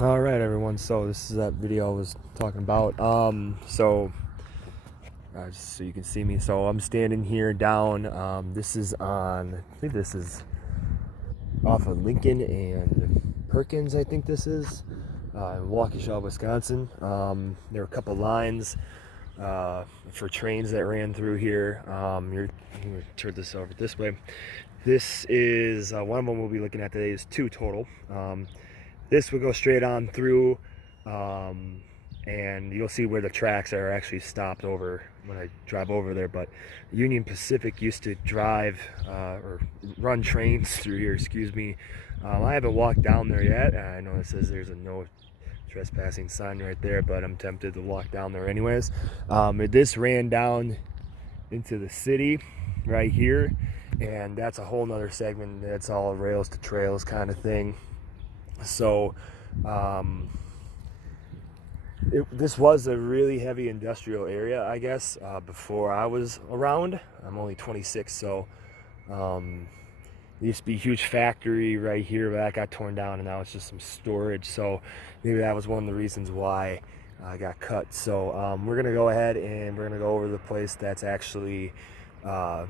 All right, everyone. So this is that video I was talking about. Just so you can see me. So I'm standing here down. This is on. I think this is off of Lincoln and Perkins. I think this is in Waukesha, Wisconsin. There are a couple lines for trains that ran through here. I'm gonna turn this over this way. This is one of them we'll be looking at today. Is two total. This would go straight on through, and you'll see where the tracks are actually stopped over when I drive over there. But Union Pacific used to drive or run trains through here, excuse me. I haven't walked down there yet. I know it says there's a no trespassing sign right there, but I'm tempted to walk down there anyways. This ran down into the city right here, and that's a whole nother segment. That's all rails to trails kind of thing. So this was a really heavy industrial area, I guess, before I was around. I'm only 26, so there used to be a huge factory right here, but that got torn down and now it's just some storage. So maybe that was one of the reasons why I got cut. So we're gonna go ahead and we're gonna go over the place that's actually that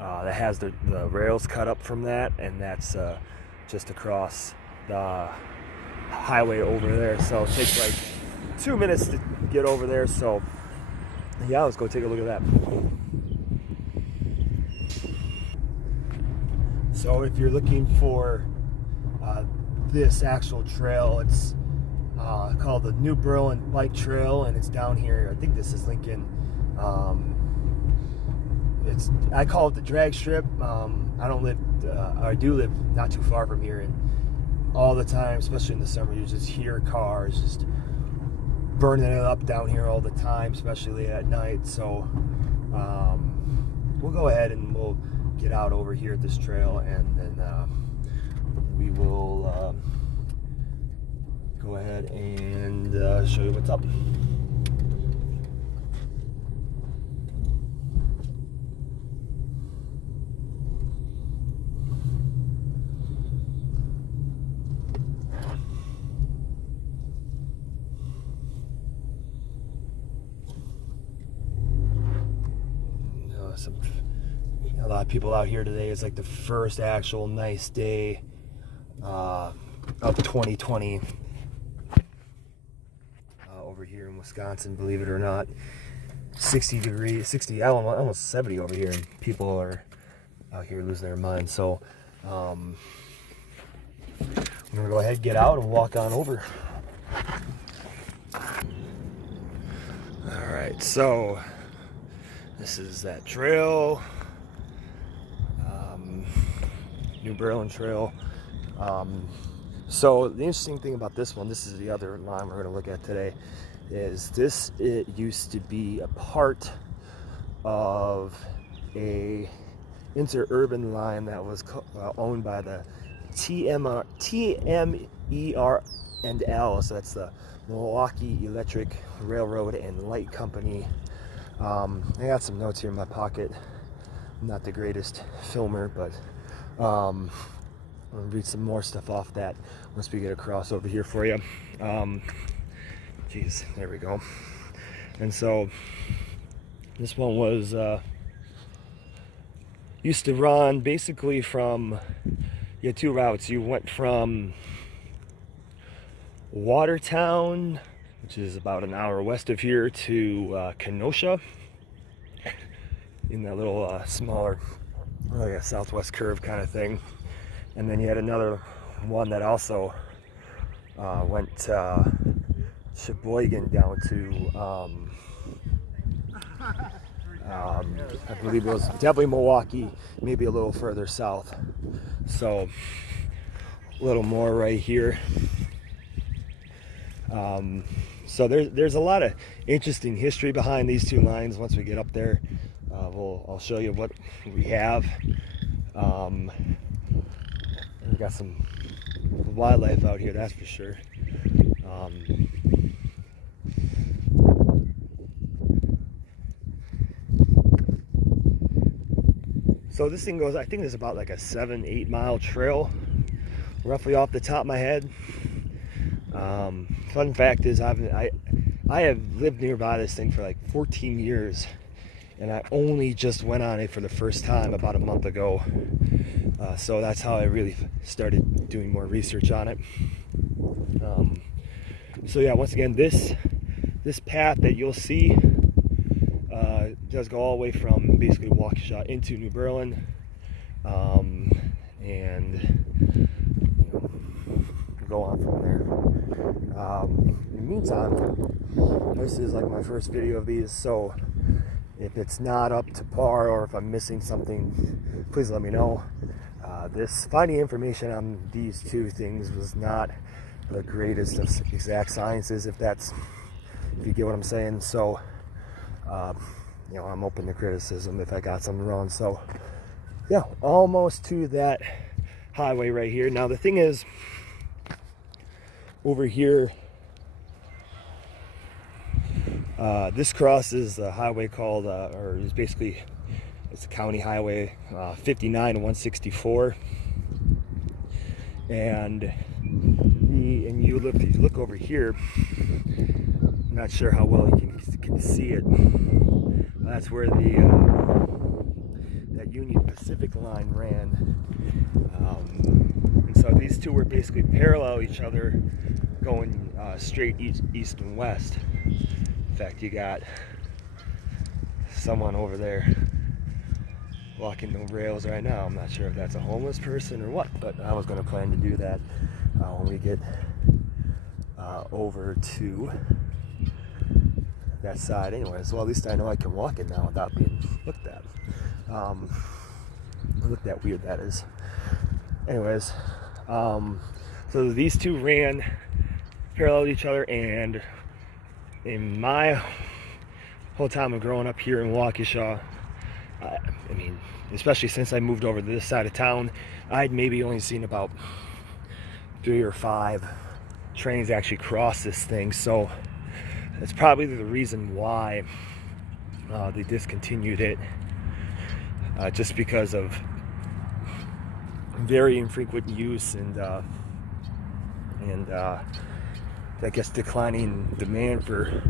has the rails cut up from that, and that's just across the highway over there. So it takes like 2 minutes to get over there. So yeah, let's go take a look at that. So if you're looking for this actual trail, it's called the New Berlin Bike Trail, and it's down here. I think this is Lincoln. I call it the drag strip. I do live not too far from here, and all the time, especially in the summer, you just hear cars just burning it up down here all the time, especially at night. So we'll go ahead and we'll get out over here at this trail, and then we will go ahead and show you what's up. A lot of people out here today. It's like the first actual nice day of 2020 over here in Wisconsin, believe it or not. 60 degrees, almost 70 over here, and people are out here losing their minds. So I'm gonna go ahead and get out and walk on over. All right, so this is that trail, New Berlin Trail. So the interesting thing about this one, this is the other line we're going to look at today, is it used to be a part of a interurban line that was owned by the TMER&L, so that's the Milwaukee Electric Railroad and Light Company. I got some notes here in my pocket. I'm not the greatest filmer, but I'm gonna read some more stuff off that once we get across over here for you. Geez, there we go. And so this one was used to run basically from, you had two routes. You went from Watertown, which is about an hour west of here, to Kenosha, in that little smaller, like a southwest curve kind of thing. And then you had another one that also went Sheboygan down to I believe it was definitely Milwaukee, maybe a little further south. So a little more right here. So there's a lot of interesting history behind these two lines. Once we get up there, I'll show you what we have. We got some wildlife out here, that's for sure. So this thing goes, I think it's about like a 7-8 mile trail, roughly off the top of my head. Fun fact is I have lived nearby this thing for like 14 years, and I only just went on it for the first time about a month ago. So that's how I really started doing more research on it. So yeah, once again, this path that you'll see does go all the way from basically Waukesha into New Berlin, and go on from there. In the meantime, this is like my first video of these, so if it's not up to par or if I'm missing something, please let me know. This finding information on these two things was not the greatest of exact sciences, if you get what I'm saying. So I'm open to criticism if I got something wrong. So yeah, almost to that highway right here. Now the thing is, over here, this crosses a highway called, it's a county highway, 59 and 164. And you look over here. I'm not sure how well you can see it. That's where that Union Pacific line ran. And so these two were basically parallel each other, going straight east and west. In fact, you got someone over there walking the rails right now. I'm not sure if that's a homeless person or what, but I was going to plan to do that when we get over to that side anyways. Well, at least I know I can walk it now without being looked at. Look at weird that is. Anyways, so these two ran parallel to each other, and in my whole time of growing up here in Waukesha, I mean, especially since I moved over to this side of town, I'd maybe only seen about 3 or 5 trains actually cross this thing. So that's probably the reason why they discontinued it, just because of very infrequent use and I guess declining demand for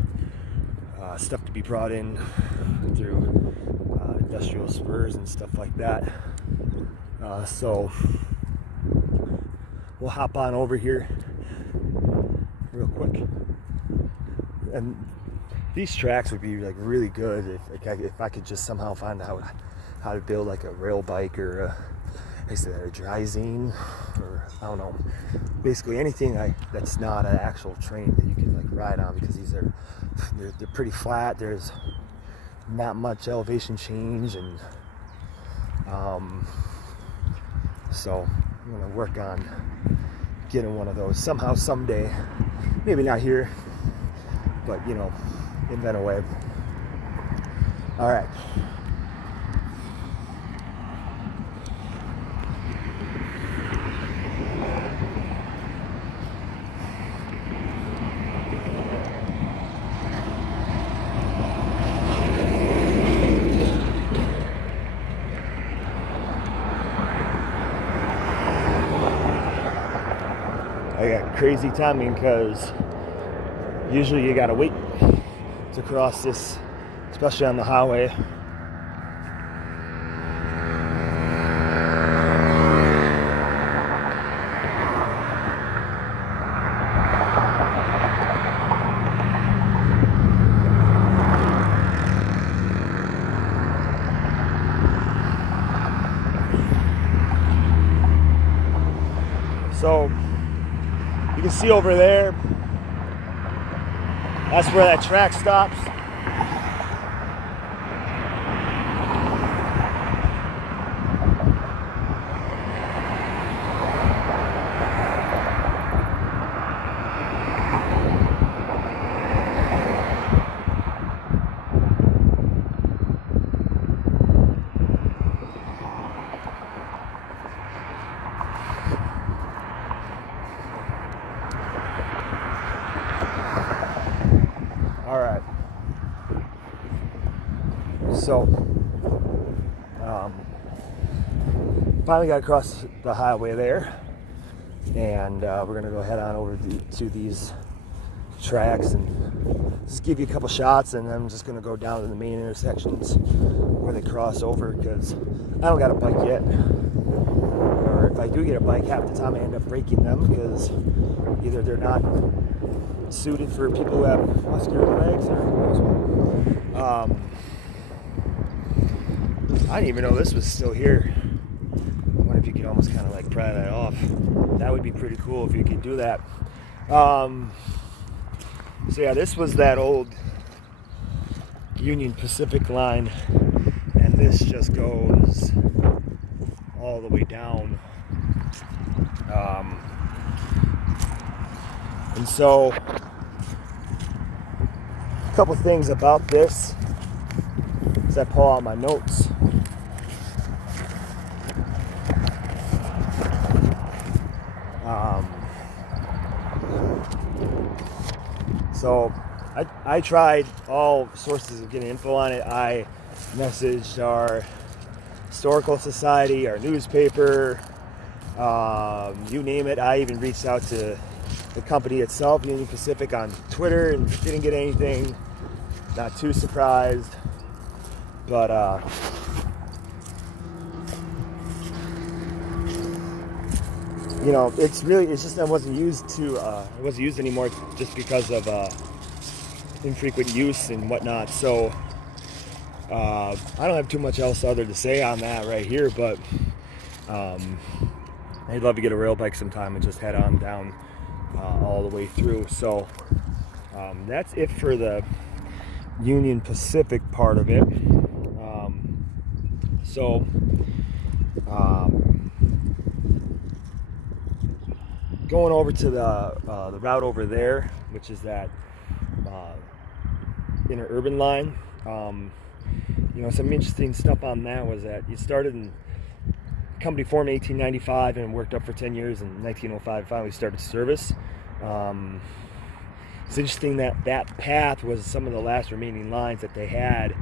stuff to be brought in through industrial spurs and stuff like that. So we'll hop on over here real quick, and these tracks would be like really good if I could just somehow find out how to build like a rail bike or a dryzine, or I don't know, basically anything that's not an actual train that you can like ride on, because they're pretty flat. There's not much elevation change, and so I'm gonna work on getting one of those somehow someday. Maybe not here, but invent a way. All right. I got crazy timing because usually you gotta wait to cross this, especially on the highway. So you can see over there, that's where that track stops. Alright, so finally got across the highway there, and we're gonna go head on over to these tracks and just give you a couple shots, and I'm just gonna go down to the main intersections where they cross over, because I don't got a bike yet, or if I do get a bike, half the time I end up breaking them because either they're not suited for people who have muscular legs, or I didn't even know this was still here. I wonder if you could almost kind of like pry that off. That would be pretty cool if you could do that. So yeah, this was that old Union Pacific line, and this just goes all the way down. And so, a couple things about this as I pull out my notes. So I tried all sources of getting info on it. I messaged our historical society, our newspaper, you name it. I even reached out to the company itself, Union Pacific, on Twitter, and didn't get anything. Not too surprised, but you know, it's just that it wasn't used anymore just because of infrequent use and whatnot. So I don't have too much else other to say on that right here, but I'd love to get a rail bike sometime and just head on down all the way through. So that's it for the Union Pacific part of it. Going over to the route over there, which is that interurban line. You know, some interesting stuff on that was that it started in company formed in 1895 and worked up for 10 years. In 1905 finally started service. It's interesting that that path was some of the last remaining lines that they had,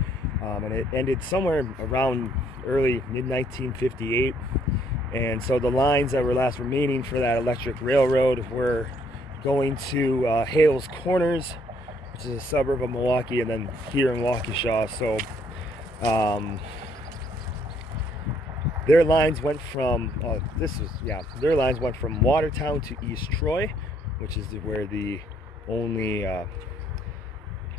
and it ended somewhere around early mid-1958. And so the lines that were last remaining for that electric railroad were going to Hales Corners, which is a suburb of Milwaukee, and then here in Waukesha. So their lines went from their lines went from Watertown to East Troy, which is where the only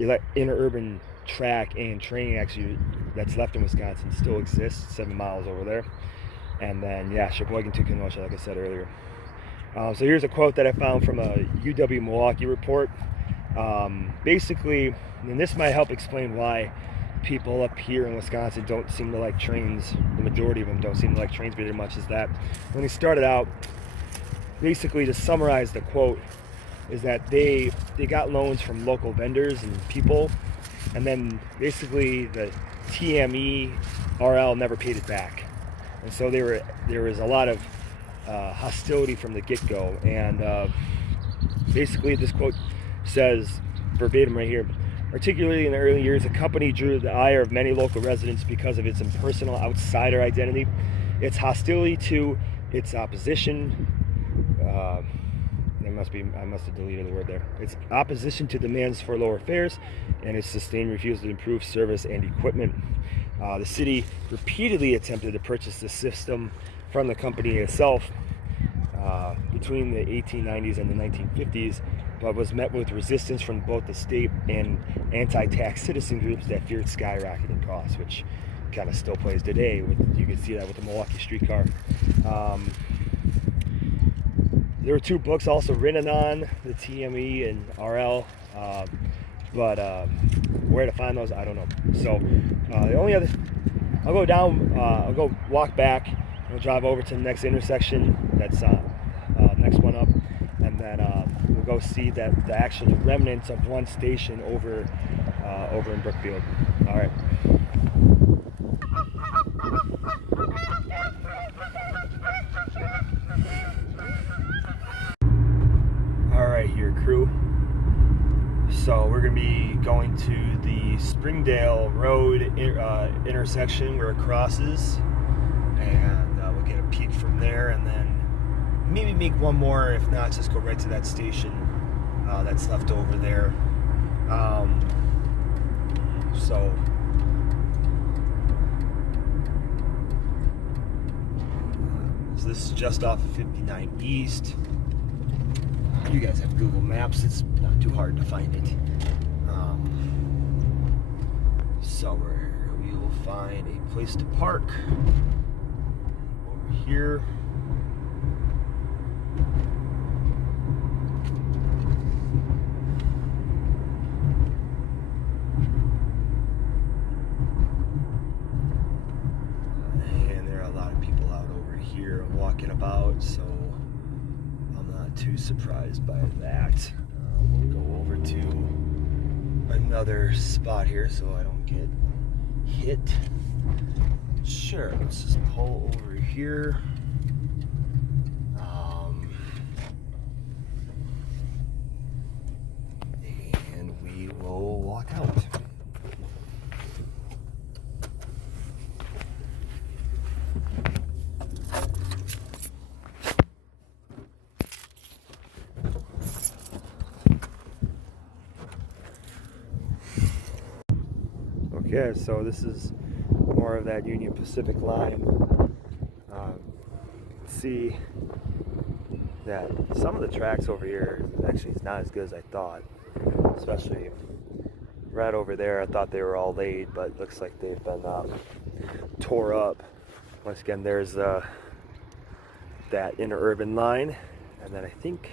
interurban track and train actually that's left in Wisconsin still exists, 7 miles over there. And then, Sheboygan to Kenosha, like I said earlier. So here's a quote that I found from a UW Milwaukee report. Basically, and this might help explain why people up here in Wisconsin don't seem to like trains. The majority of them don't seem to like trains very much. Is that when they started out, basically to summarize the quote, is that they got loans from local vendors and people, and then basically the TMER&L never paid it back. And so there was a lot of hostility from the get-go. And basically this quote says, verbatim right here, particularly in the early years, the company drew the ire of many local residents because of its impersonal outsider identity, its hostility to its opposition. I must have deleted the word there. Its opposition to demands for lower fares, and its sustained refusal to improve service and equipment. The city repeatedly attempted to purchase the system from the company itself between the 1890s and the 1950s, but was met with resistance from both the state and anti-tax citizen groups that feared skyrocketing costs, which kind of still plays today. You can see that with the Milwaukee streetcar. There were 2 books also written on the TME and RL, but where to find those, I don't know. So the only other, I'll go down, I'll go walk back, I'll drive over to the next intersection, that's next one up, and then we'll go see that the actual remnants of one station over in Brookfield. All right. Alright here, crew. So we're going to be going to the Springdale Road intersection where it crosses, and we'll get a peek from there, and then maybe make one more. If not, just go right to that station that's left over there. So this is just off of 59 East. You guys have Google Maps. It's not too hard to find it. So we will find a place to park over here. And there are a lot of people out over here walking about, so I'm not too surprised by that. We'll go over to another spot here so I don't get hit. Sure, let's just pull over here. And we will walk out. Okay, so this is more of that Union Pacific line. See that some of the tracks over here actually is not as good as I thought, especially right over there. I thought they were all laid, but it looks like they've been tore up. Once again, there's that interurban line, and then I think,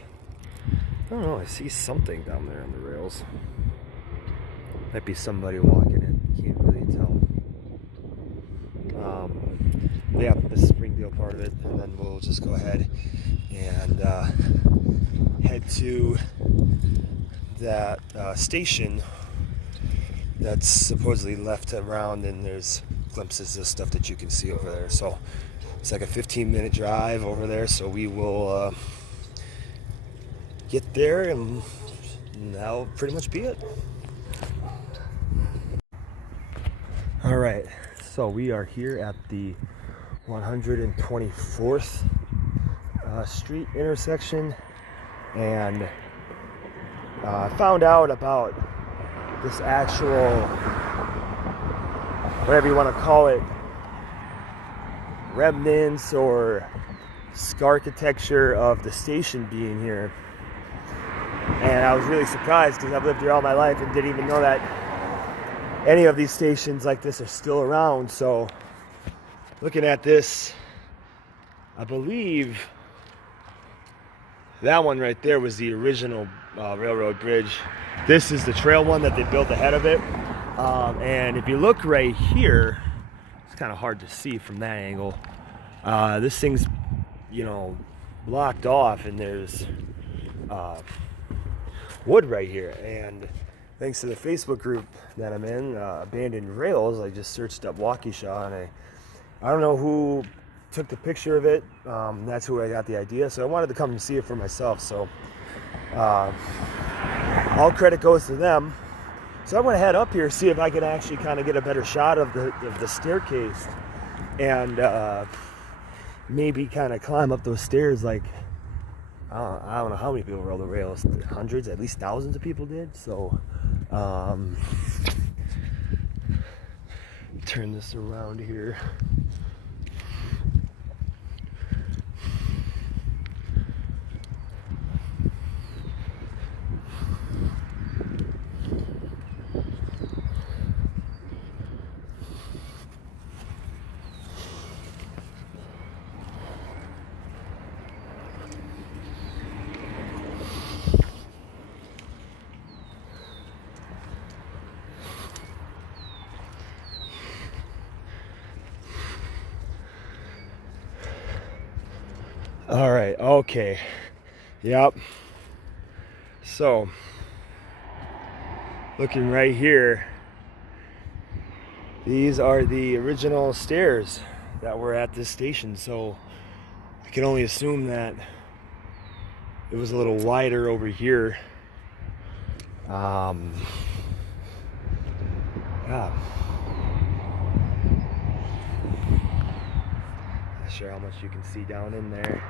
I don't know, I see something down there on the rails. Might be somebody walking in. Can't really tell. Yeah, this is Springdale part of it, and then we'll just go ahead and head to that station that's supposedly left around, and there's glimpses of stuff that you can see over there. So it's like a 15-minute drive over there, so we will get there, and that'll pretty much be it. All right, so we are here at the 124th Street intersection, and found out about this actual, whatever you want to call it, remnants or architecture of the station being here. And I was really surprised because I've lived here all my life and didn't even know that any of these stations like this are still around. So looking at this, I believe that one right there was the original railroad bridge. This is the trail one that they built ahead of it. And if you look right here, it's kind of hard to see from that angle. This thing's, blocked off, and there's wood right here. And thanks to the Facebook group that I'm in, Abandoned Rails, I just searched up Waukesha, and I don't know who took the picture of it. That's who I got the idea, so I wanted to come and see it for myself. So all credit goes to them. So I'm going to head up here, see if I can actually kind of get a better shot of the staircase, and maybe kind of climb up those stairs. Like, I don't know how many people rode the rails. Hundreds, at least thousands of people did. So turn this around here. All right, okay, yep. So, looking right here, these are the original stairs that were at this station. So, I can only assume that it was a little wider over here. Yeah. Not sure how much you can see down in there.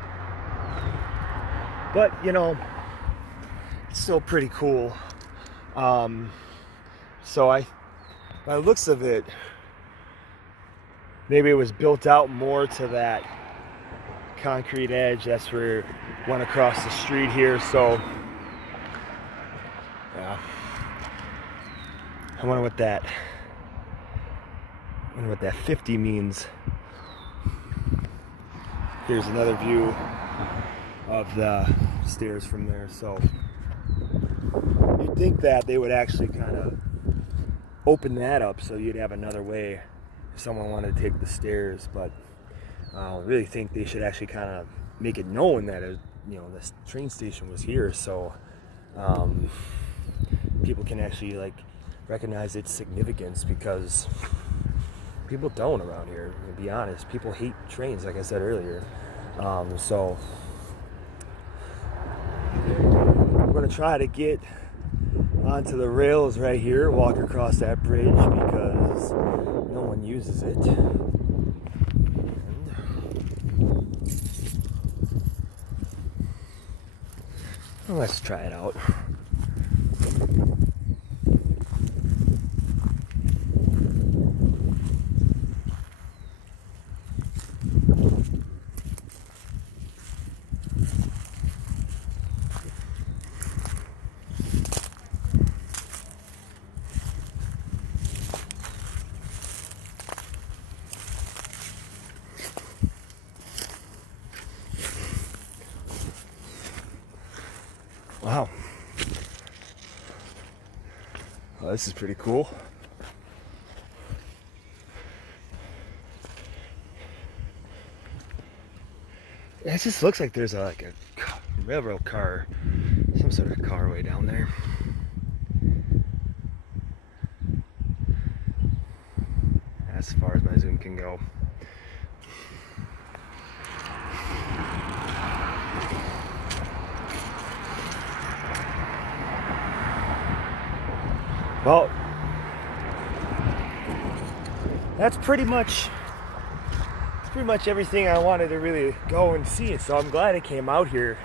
But you know, it's still pretty cool. So by the looks of it, maybe it was built out more to that concrete edge. That's where it went across the street here. So yeah, I wonder what that 50 means. Here's another view of the stairs from there. So you'd think that they would actually kind of open that up so you'd have another way if someone wanted to take the stairs, but I really think they should actually kind of make it known that this train station was here, so people can actually like recognize its significance, because people don't around here, to be honest. People hate trains, like I said earlier. So I'm gonna try to get onto the rails right here, walk across that bridge, because no one uses it. Well, let's try it out. Wow. Well, this is pretty cool. It just looks like there's a railroad car, some sort of carway down there. As far as my zoom can go. Well, that's pretty much everything I wanted to really go and see. So I'm glad I came out here.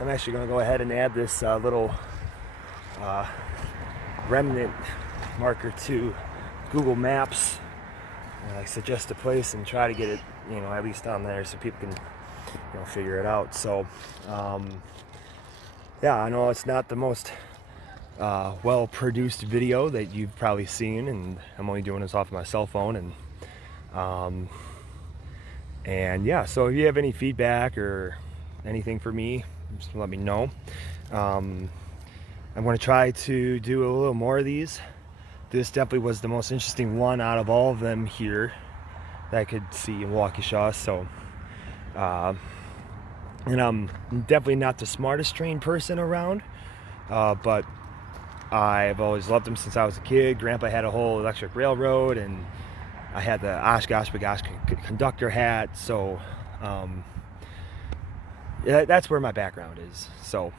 I'm actually going to go ahead and add this little remnant marker to Google Maps. Suggest a place and try to get it, at least on there so people can, figure it out. So, yeah, I know it's not the most well-produced video that you've probably seen, and I'm only doing this off of my cell phone, and yeah, so if you have any feedback or anything for me, just let me know. I'm going to try to do a little more of these. This definitely was the most interesting one out of all of them here that I could see in Waukesha. So and I'm definitely not the smartest train person around, but I've always loved them since I was a kid. Grandpa had a whole electric railroad, and I had the Oshkosh Bagosh conductor hat. So yeah, that's where my background is. So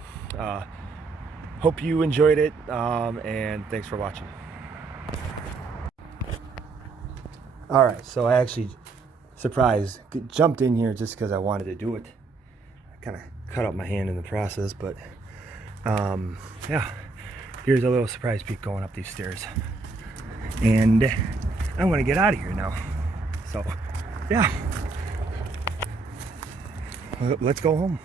hope you enjoyed it, and thanks for watching. Alright, so I actually, jumped in here just because I wanted to do it. I kind of cut up my hand in the process, but yeah, here's a little surprise peek going up these stairs. And I'm going to get out of here now. So, yeah, let's go home.